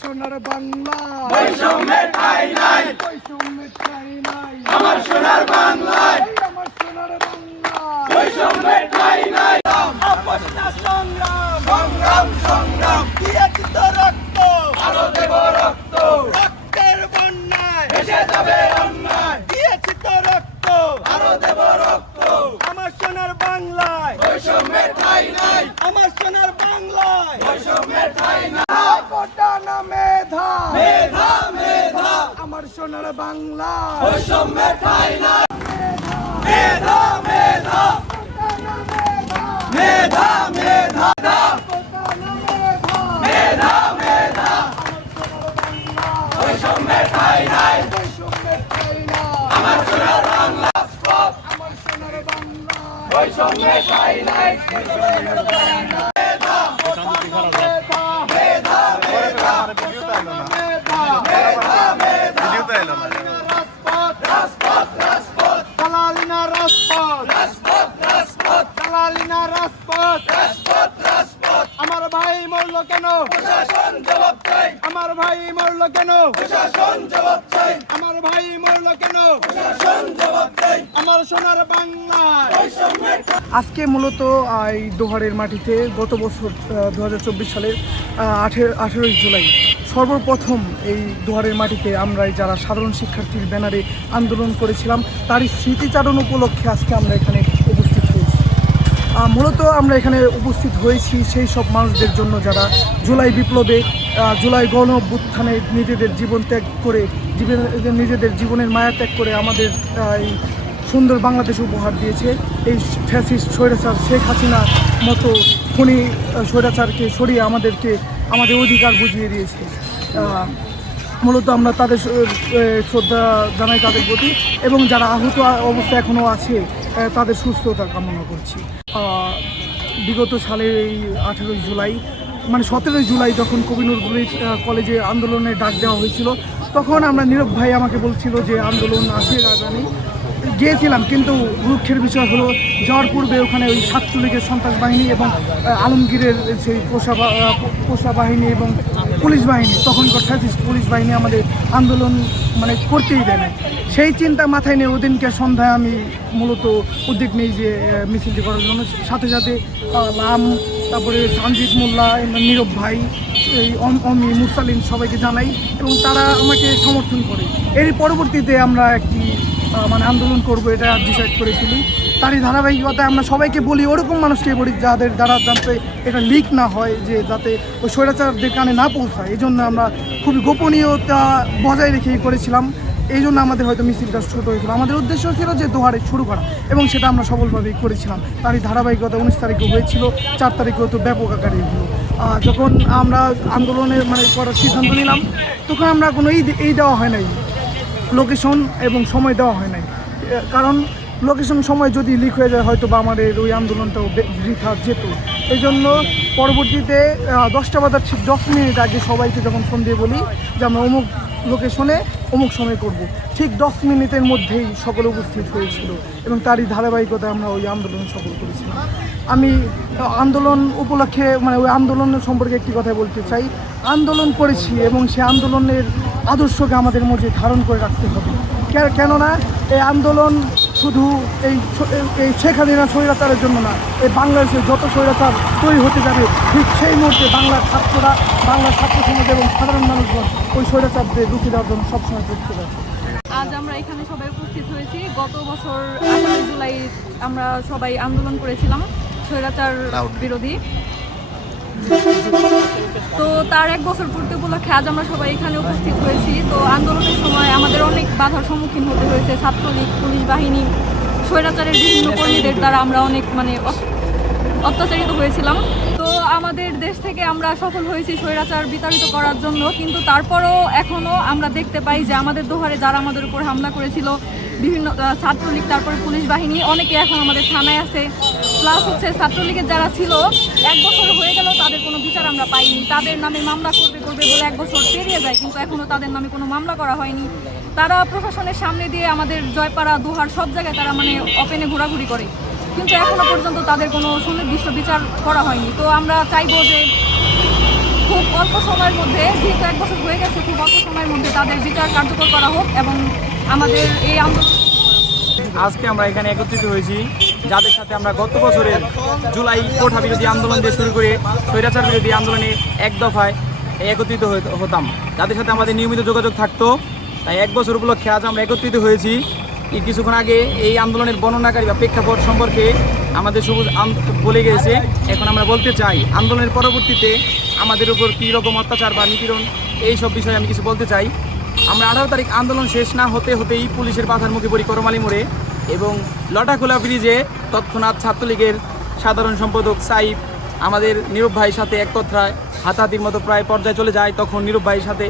সোনার বাংলা বৈষম্যের ঠাঁই নাই, বৈষম্যের ঠাঁই নাই, আমার সোনার বাংলায় আমার সোনার বাংলা বৈষম্যের ঠাঁই নাই। আপোষ না সংগ্রাম, সংগ্রাম সংগ্রাম দিয়েছি তো রক্ত, আরো দেব রক্ত, রক্তের বন্যায় ভেসে যাবে অন্যায়, দিয়েছি তো রক্ত, আরো দেব রক্ত, আমার সোনার বাংলায়, বৈষম্যের ঠাঁই নাই, আমার সোনার বাংলায় বৈষম্যের ঠাঁই নাই। কোটা না মেধা, মেধা মেধা আমার সোনার বাংলা বৈষম্যের ঠাঁই নাই, মেধা মেধা কোটা না মেধা, মেধা মেধা কোটা না মেধা, মেধা মেধা বৈষম্যের ঠাঁই নাই, বৈষম্যের ঠাঁই নাই, আমার সোনার বাংলা রাজপথ, আমার সোনার বাংলা বৈষম্যের ঠাঁই নাই, রাজপথ রাজপথ দালালিনা রাজপথ, রাজপথ রাজপথ দালালিনা রাজপথ, রাজপথ রাজপথ আমার ভাই মরল কেন, প্রশাসন জবাব চাই, আমার ভাই মরল কেন, প্রশাসন জবাব চাই, আমার ভাই মরল কেন, প্রশাসন জবাব চাই, আমার সোনার বাংলায়। বৈষম্যের আজকে মূলত এই দোহারের মাটিতে গত বছর 2024 সালের 18 জুলাই সর্বপ্রথম এই দোহারের মাটিতে আমরা যারা সাধারণ শিক্ষার্থীর ব্যানারে আন্দোলন করেছিলাম তারই স্মৃতিচারণ উপলক্ষে আজকে আমরা এখানে উপস্থিত হয়েছি। মূলত আমরা এখানে উপস্থিত হয়েছি সেই সব মানুষদের জন্য যারা জুলাই বিপ্লবে, জুলাই গণ অভ্যুত্থানে নিজেদের জীবন ত্যাগ করে, নিজেদের জীবনের মায়া ত্যাগ করে আমাদের এই সুন্দর বাংলাদেশ উপহার দিয়েছে। এই ফ্যাসিস্ট স্বৈরাচার শেখ হাসিনার মতো খুনি স্বৈরাচারকে সরিয়ে আমাদের অধিকার বুঝিয়ে দিয়েছে। মূলত আমরা তাদের শ্রদ্ধা জানাই তাদের প্রতি, এবং যারা আহত অবস্থা এখনও আছে তাদের সুস্থতা কামনা করছি। বিগত সালের এই 18 জুলাই মানে 17 জুলাই যখন কবি নজরুল কলেজে আন্দোলনের ডাক দেওয়া হয়েছিল, তখন আমরা নীরব ভাই আমাকে বলছিল যে আন্দোলন আছে রাজধানী গিয়েছিলাম, কিন্তু দুঃখের বিষয় হলো যাওয়ার পূর্বে ওখানে ওই ছাত্রলীগের সন্ত্রাস বাহিনী এবং আলমগীরের সেই পোষা বাহিনী এবং পুলিশ বাহিনী, তখনকার ফ্যাসিস্ট পুলিশ বাহিনী আমাদের আন্দোলন মানে করতেই দেয় না। সেই চিন্তা মাথায় নিয়ে ওদিনকে সন্ধ্যায় আমি মূলত উদ্যোগ নিই যে মিছিলটি করার জন্য। সাথে সাথে লাম, তারপরে সঞ্জিত মোল্লা, নীরব ভাই, এই অমি মুসালিম সবাইকে জানাই এবং তারা আমাকে সমর্থন করে। এর পরবর্তীতে আমরা একটি মানে আন্দোলন করব এটা ডিসাইড করেছিলি। তারই ধারাবাহিকতায় আমরা সবাইকে বলি, ওরকম মানুষকে বলি যাদের দ্বারা যাতে এটা লিক না হয়, যে যাতে ওই স্বৈরাচারদের কানে না পৌঁছায়। এই জন্য আমরা খুবই গোপনীয়তা বজায় রেখেই করেছিলাম। এই জন্য আমাদের হয়তো মিছিলটা ছোটো হয়েছিল। আমাদের উদ্দেশ্য ছিল যে দোহারে শুরু করা, এবং সেটা আমরা সফলভাবেই করেছিলাম। তারই ধারাবাহিকতা 19 তারিখে হয়েছিল, 4 তারিখেও তো ব্যাপক আকারে হলো। যখন আমরা আন্দোলনের মানে করার সিদ্ধান্ত নিলাম, তখন আমরা কোনো এই দেওয়া হয় নাই, লোকেশন এবং সময় দেওয়া হয় নাই। কারণ লোকেশন সময় যদি লিক হয়ে যায় হয়তো বা আমাদের ওই আন্দোলনটাও বৃথা যেত। এই জন্য পরবর্তীতে 10টা বাজার ঠিক 10 মিনিট আগে সবাইকে যখন ফোন দিয়ে বলি যে আমরা অমুক লোকেশনে অমুক সময় করব, ঠিক 10 মিনিটের মধ্যেই সকলে উপস্থিত হয়েছিল, এবং তারই ধারাবাহিকতায় আমরা ওই আন্দোলন সফল করেছিলাম। আমি আন্দোলন উপলক্ষে মানে ওই আন্দোলনের সম্পর্কে একটি কথা বলতে চাই। আন্দোলন করেছি এবং সেই আন্দোলনের আদর্শকে আমাদের মধ্যে ধারণ করে রাখতে হবে। কেননা এই আন্দোলন শুধু এই শেখ হাসিনা স্বৈরাচারের জন্য না, এই বাংলাদেশের যত স্বৈরাচার তৈরি হতে যাবে ঠিক সেই মুহূর্তে বাংলার ছাত্ররা, বাংলার ছাত্র সমাজ এবং সাধারণ মানুষজন ওই স্বৈরাচারদের রুখে দেওয়ার জন্য সবসময় প্রস্তুত আছে। আজ আমরা এখানে সবাই উপস্থিত হয়েছি। গত বছর 18 জুলাই আমরা সবাই আন্দোলন করেছিলাম স্বৈরাচার বিরোধী। তো তার 1 বছর পূর্তি উপলক্ষে আজ আমরা সবাই এখানে উপস্থিত হয়েছি। তো আন্দোলনের সময় আমাদের অনেক বাধার সম্মুখীন হতে হয়েছে। ছাত্রলীগ, পুলিশ বাহিনী, স্বৈরাচারের বিভিন্ন কর্মীদের দ্বারা আমরা অনেক মানে অত্যাচারিত হয়েছিলাম। তো আমাদের দেশ থেকে আমরা সফল হয়েছি স্বৈরাচার বিতাড়িত করার জন্য, কিন্তু তারপরও এখনও আমরা দেখতে পাই যে আমাদের দোহারে যারা আমাদের উপর হামলা করেছিল, বিভিন্ন ছাত্রলীগ, তারপরে পুলিশ বাহিনী, অনেকে এখন আমাদের থানায় আছে। প্লাস হচ্ছে ছাত্রলীগের যারা ছিল 1 বছর হয়ে গেল তাদের কোনো বিচার আমরা পাইনি। তাদের নামে মামলা করবে বলে 1 বছর পেরিয়ে যায়, কিন্তু এখনও তাদের নামে কোনো মামলা করা হয়নি। তারা প্রশাসনের সামনে দিয়ে আমাদের জয়পাড়া, দোহার সব জায়গায় তারা মানে ওপেনে ঘোরাঘুরি করে, কিন্তু এখনো পর্যন্ত তাদের কোনো সুনির্দিষ্ট বিচার করা হয়নি। তো আমরা চাইবো যে খুব অল্প সময়ের মধ্যে, যেহেতু 1 বছর হয়ে গেছে, খুব অল্প সময়ের মধ্যে তাদের বিচার কার্যকর করা হোক এবং আমাদের এই আন্দোলন। আজকে আমরা এখানে একত্রিত হয়েছি যাদের সাথে আমরা গত বছরের জুলাই কোঠা বিরোধী আন্দোলন দিয়ে শুরু করে স্বৈরাচার বিরোধী আন্দোলনে এক দফায় একত্রিত হতাম, যাদের সাথে আমাদের নিয়মিত যোগাযোগ থাকতো। তাই 1 বছর উপলক্ষে আজ আমরা একত্রিত হয়েছি। কিছুক্ষণ আগে এই আন্দোলনের বর্ণনাকারী বা প্রেক্ষাপট সম্পর্কে আমাদের সবুজ বলে গিয়েছে। এখন আমরা বলতে চাই আন্দোলনের পরবর্তীতে আমাদের উপর কী রকম অত্যাচার বা নিপীড়ন, এই সব বিষয়ে আমি কিছু বলতে চাই। আমরা 18 তারিখ আন্দোলন শেষ না হতেই পুলিশের বাধার মুখে পড়ি করমালি মোড়ে, এবং লটাখোলা ব্রিজে তৎক্ষণাৎ ছাত্রলীগের সাধারণ সম্পাদক সাইফ আমাদের নীরব ভাইয়ের সাথে এক কথায় হাতাহাতির মতো প্রায় পর্যায়ে চলে যায়। তখন নীরব ভাইয়ের সাথে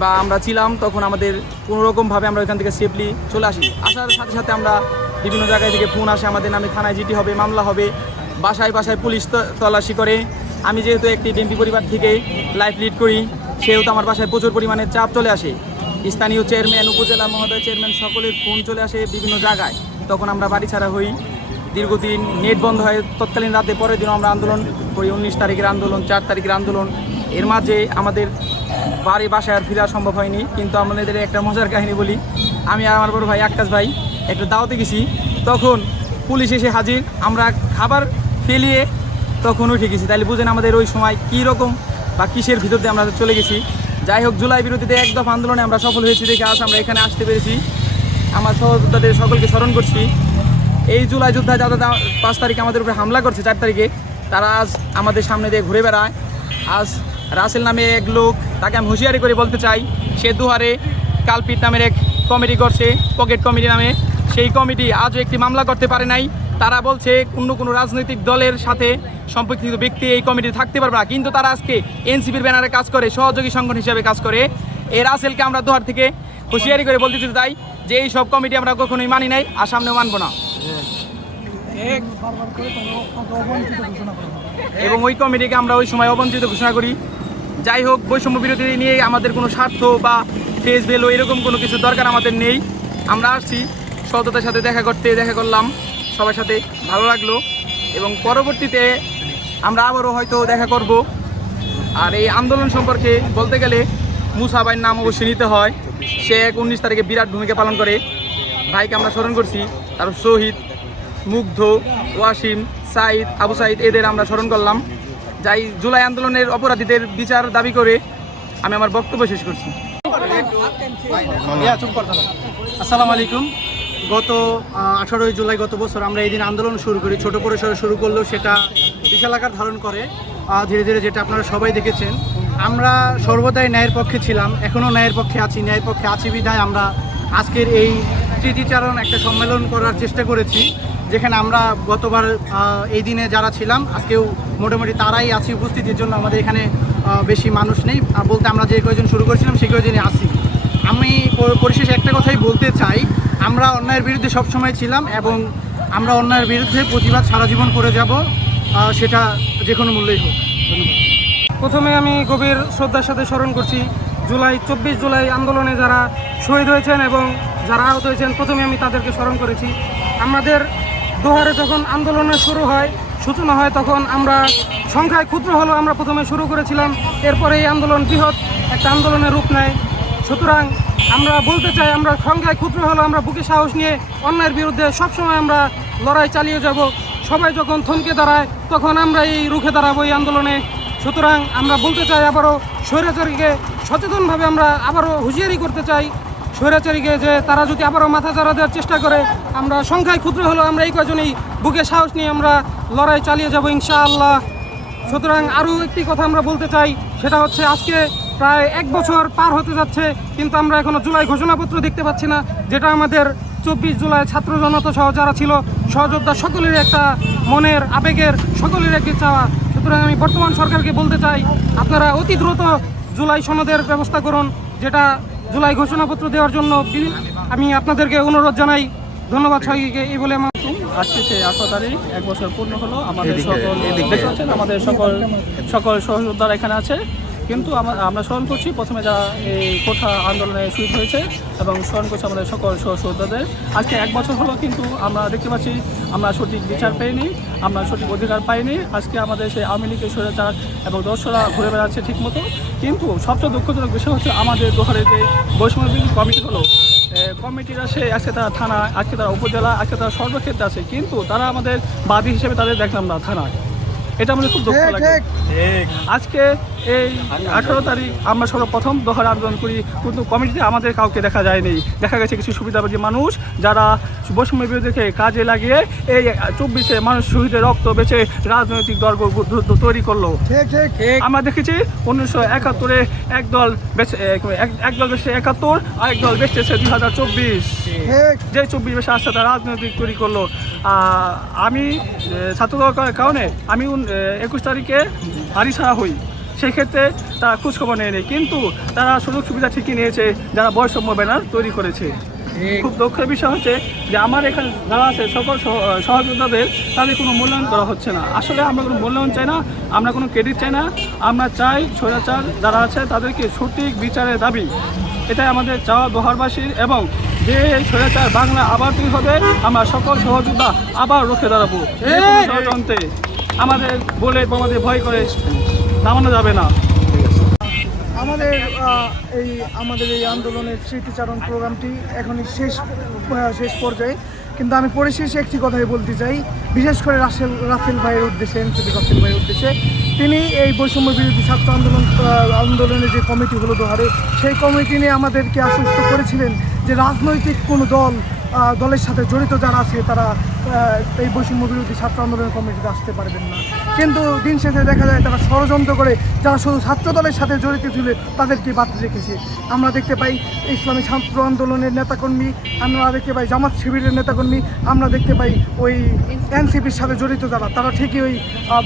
বা আমরা ছিলাম, তখন আমাদের কোনোরকমভাবে আমরা ওইখান থেকে সেফলি চলে আসি। আসার সাথে সাথে আমরা বিভিন্ন জায়গায় থেকে ফোন আসে আমাদের নামে, থানায় জিডি হবে, মামলা হবে, বাসায় বাসায় পুলিশ তল্লাশি করে। আমি যেহেতু একটি বিএনপি পরিবার থেকে লাইফ লিড করি, সেহেতু আমার বাসায় প্রচুর পরিমাণে চাপ চলে আসে। স্থানীয় চেয়ারম্যান, উপজেলা মহোদয় চেয়ারম্যান সকলের ফোন চলে আসে বিভিন্ন জায়গায়। তখন আমরা বাড়ি ছাড়া হই, দীর্ঘদিন নেট বন্ধ হয়। তৎকালীন রাতে পরের দিনও আমরা আন্দোলন করি, 19 তারিখের আন্দোলন, 4 তারিখের আন্দোলন। এর মাঝে আমাদের বাসায় আর ফেরা সম্ভব হয়নি। কিন্তু আমাদের একটা মজার কাহিনী বলি। আমি আর আমার বড় ভাই আক্কাস ভাই একটা দাওয়াতে গেছি, তখন পুলিশ এসে হাজির। আমরা খাবার ফেলিয়ে তখন উঠে গেছি। তাহলে বুঝেন আমাদের ওই সময় কী রকম বা কিসের ভিতর দিয়ে আমরা চলে গেছি। যাই হোক, জুলাই বিরোধীতে এক দফা আন্দোলনে আমরা সফল হয়েছি দেখে আজ আমরা এখানে আসতে পেরেছি। আমার সহযোদ্ধাদের সকলকে স্মরণ করছি। এই জুলাই যোদ্ধা যারা 5 তারিখে আমাদের উপরে হামলা করছে, 4 তারিখে, তারা আজ আমাদের সামনে দিয়ে ঘুরে বেড়ায়। আজ রাসেল নামে এক লোক, তাকে আমি হুঁশিয়ারি করে বলতে চাই, সে দুহারে কালপিট নামের এক কমিটি করছে, পকেট কমিটি নামে। সেই কমিটি আজও একটি মামলা করতে পারে নাই। তারা বলছে কোনো রাজনৈতিক দলের সাথে সম্পর্কিত ব্যক্তি এই কমিটি থাকতে পারবে না, কিন্তু তারা আজকে এনসিপির ব্যানারে কাজ করে, সহযোগী সংগঠন হিসেবে কাজ করে। এই রাসেলকে আমরা দুহার থেকে হুঁশিয়ারি করে বলতে চাই যে এই সব কমিটি আমরা কখনোই মানি নাই, আর সামনেও মানব না। এবং ওই কমিটিকে আমরা ওই সময় অবঞ্চিত ঘোষণা করি। যাই হোক, বৈষম্য বিরোধী নিয়ে আমাদের কোনো স্বার্থ বা ফেস ভ্যালু এরকম কোনো কিছু দরকার আমাদের নেই। আমরা আসছি সততার সাথে দেখা করলাম, সবার সাথে ভালো লাগলো, এবং পরবর্তীতে আমরা আবারও হয়তো দেখা করব। আর এই আন্দোলন সম্পর্কে বলতে গেলে মুসা ভাইয়ের নাম অবশ্যই নিতে হয়। সে 19 তারিখে বিরাট ভূমিকা পালন করে। ভাইকে আমরা স্মরণ করছি। তার শহীদ, মুগ্ধ, ওয়াসিম, সাইদ, আবু সাইদ, এদের আমরা স্মরণ করলাম। যাই জুলাই আন্দোলনের অপরাধীদের বিচার দাবি করে আমি আমার বক্তব্য শেষ করছি। আসসালামু আলাইকুম। গত 18 জুলাই গত বছর আমরা এই দিন আন্দোলন শুরু করি। ছোট পরিসরে শুরু করলেও সেটা বিশাল আকার ধারণ করে ধীরে ধীরে, যেটা আপনারা সবাই দেখেছেন। আমরা সর্বদাই ন্যায়ের পক্ষে ছিলাম, এখনও ন্যায়ের পক্ষে আছি। ন্যায়ের পক্ষে আছি বিধায় আমরা আজকের এই স্মৃতিচারণ একটা সম্মেলন করার চেষ্টা করেছি, যেখানে আমরা গতবার এই দিনে যারা ছিলাম আজকেও মোটামুটি তারাই আছি উপস্থিতির জন্য। আমাদের এখানে বেশি মানুষ নেই, বলতে আমরা যে কয়জন শুরু করেছিলাম সেই কয়জনই আছি। আমি পরিশেষে একটা কথাই বলতে চাই, আমরা অন্যায়ের বিরুদ্ধে সবসময় ছিলাম এবং আমরা অন্যায়ের বিরুদ্ধে প্রতিবাদ সারা জীবন করে যাব, সেটা যে কোনো মূল্যেই হোক। ধন্যবাদ। প্রথমে আমি গভীর শ্রদ্ধার সাথে স্মরণ করছি 24 জুলাই আন্দোলনে যারা শহীদ হয়েছেন এবং যারা আহত হয়েছেন। প্রথমে আমি তাদেরকে স্মরণ করেছি। আমাদের দোহারে যখন আন্দোলনের সূচনা হয়, তখন আমরা সংখ্যায় ক্ষুদ্র হলেও আমরা প্রথমে শুরু করেছিলাম। এরপরে এই আন্দোলন বৃহৎ একটা আন্দোলনের রূপ নেয়। সুতরাং আমরা বলতে চাই, আমরা সংখ্যায় ক্ষুদ্র হলেও আমরা বুকে সাহস নিয়ে অন্যায়ের বিরুদ্ধে সবসময় আমরা লড়াই চালিয়ে যাব। সবাই যখন থমকে দাঁড়ায় তখন আমরা এই রুখে দাঁড়াবো এই আন্দোলনে। সুতরাং আমরা বলতে চাই, আবারও স্বৈরাচারীকে সচেতনভাবে আমরা আবারও হুঁশিয়ারি করতে চাই স্বৈরাচারীকে, যে তারা যদি আবারও মাথা চাড়া দেওয়ার চেষ্টা করে, আমরা সংখ্যায় ক্ষুদ্র হলেও আমরা এই কজনেই বুকে সাহস নিয়ে আমরা লড়াই চালিয়ে যাব ইনশাআল্লাহ। সুতরাং আরও একটি কথা আমরা বলতে চাই, সেটা হচ্ছে আজকে প্রায় 1 বছর পার হতে যাচ্ছে, কিন্তু আমরা এখনও জুলাই ঘোষণাপত্র দেখতে পাচ্ছি না, যেটা আমাদের 24 জুলাই ছাত্র জনতা সহ যারা ছিল সহযোদ্ধা সকলের একটা মনের আবেগের সকলের একটি চাওয়া। সুতরাং আমি বর্তমান সরকারকে বলতে চাই, আপনারা অতি দ্রুত জুলাই সনদের ব্যবস্থা করুন, যেটা জুলাই ঘোষণাপত্র দেওয়ার জন্য আমি আপনাদেরকে অনুরোধ জানাই। ধন্যবাদ সবাইকে। এই বলে আমার আজকে সেই 18 তারিখ 1 বছর পূর্ণ হলো। আমাদের সকল সকল সহযোদ্ধারা এখানে আছে। কিন্তু আমরা স্মরণ করছি প্রথমে যারা এই কোঠা আন্দোলনে শহীদ হয়েছে এবং স্মরণ করছি আমাদের সকল সহযোদ্ধাদের। আজকে 1 বছর হলো কিন্তু আমরা দেখতে পাচ্ছি আমরা সঠিক বিচার পাইনি, আমরা সঠিক অধিকার পাইনি। আজকে আমাদের সেই আওয়ামী লীগের স্বৈরাচার এবং দর্শকরা ঘুরে বেড়াচ্ছে ঠিকমতো। কিন্তু সবচেয়ে দুঃখজনক বিষয় হচ্ছে আমাদের দোহারে যে বৈষম্য বিরোধী কমিটি হলো, কমিটিরা আজকে তারা থানায়, আজকে তারা উপজেলা, আজকে তারা সর্বক্ষেত্রে আছে, কিন্তু তারা আমাদের বাদী হিসেবে তাদের দেখলাম না থানায়। এটা আমাদের খুব দুঃখ লাগে। আজকে এই 18 তারিখ আমরা সর্বপ্রথম দোহারে আন্দোলন করি, কিন্তু কমিটিতে আমাদের কাউকে দেখা যায়নি। দেখা গেছে কিছু সুবিধাবাদী মানুষ যারা বৈষম্য বিরোধীকে কাজে লাগিয়ে এই 24-এ মানুষ শহীদের রক্ত বেঁচে রাজনৈতিক দল তৈরি করলো। আমরা দেখেছি 1971-এ এক দল বেঁচে 71, আরেক দল বেঁচেছে 2024, যে 24 বেশে আসছে তারা রাজনৈতিক তৈরি করলো। আমি ছাত্রদল করার কারণে আমি 21 তারিখে বাড়ি ছাড়া হই, সেই ক্ষেত্রে তারা খোঁজখবর নেয়নি, কিন্তু তারা সুযোগ সুবিধা ঠিকই নিয়েছে যারা বৈষম্য ব্যানার তৈরি করেছে। খুব দুঃখের বিষয় হচ্ছে যে আমার এখানে যারা আছে সকল সহযোদ্ধাদের তাদের কোনো মূল্যায়ন করা হচ্ছে না। আসলে আমরা কোনো মূল্যায়ন চাই না, আমরা কোনো ক্রেডিট চাই না, আমরা চাই স্বৈরাচার যারা আছে তাদেরকে সঠিক বিচারের দাবি, এটাই আমাদের চাওয়া দোহারবাসীর। এবং যে স্বৈরাচার বাংলা আবার তৈরি হবে, আমরা সকল সহযোদ্ধা আবার রুখে দাঁড়াবো। ষড়যন্ত্রে আমাদের বলে আমাদের ভয় করে নামানো যাবে না। আমাদের এই আন্দোলনের স্মৃতিচারণ প্রোগ্রামটি এখনই শেষ পর্যায়ে, কিন্তু আমি পরিশেষে একটি কথাই বলতে চাই, বিশেষ করে রাসেল ভাইয়ের উদ্দেশ্যে, এনসিপি রাসেল ভাইয়ের উদ্দেশ্যে। তিনি এই বৈষম্য বিরোধী ছাত্র আন্দোলনের যে কমিটি হলো দোহারে, সেই কমিটি নিয়ে আমাদেরকে আশ্বস্ত করেছিলেন যে রাজনৈতিক কোনো দলের সাথে জড়িত যারা আছে তারা এই বৈষম্য বিরোধী ছাত্র আন্দোলনের কমিটিতে আসতে পারবেন না। কিন্তু দিন শেষে দেখা যায় তারা ষড়যন্ত্র করে যারা শুধু ছাত্র দলের সাথে জড়িত ছিল তাদেরকে বাদ রেখেছে। আমরা দেখতে পাই ইসলামী ছাত্র আন্দোলনের নেতাকর্মী, আমরা দেখতে পাই জামাত শিবিরের নেতাকর্মী, আমরা দেখতে পাই ওই এনসিপির সাথে জড়িত যারা, তারা ঠিকই ওই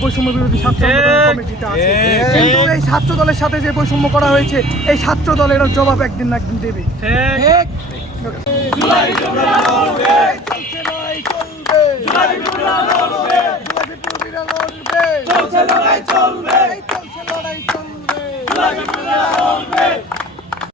বৈষম্য বিরোধী ছাত্র আন্দোলনের কমিটিতে আছে। কিন্তু এই ছাত্র দলের সাথে যে বৈষম্য করা হয়েছে, এই ছাত্র দলের জবাব একদিন না একদিন দেবে। জুলাই বিপ্লবীরা লড়বে, চলছে লড়াই চলবে, জুলাই বিপ্লবীরা লড়বে, জুলাই বিপ্লবীরা লড়বে, চলছে লড়াই চলবে, চলছে লড়াই চলবে, জুলাই বিপ্লবীরা লড়বে।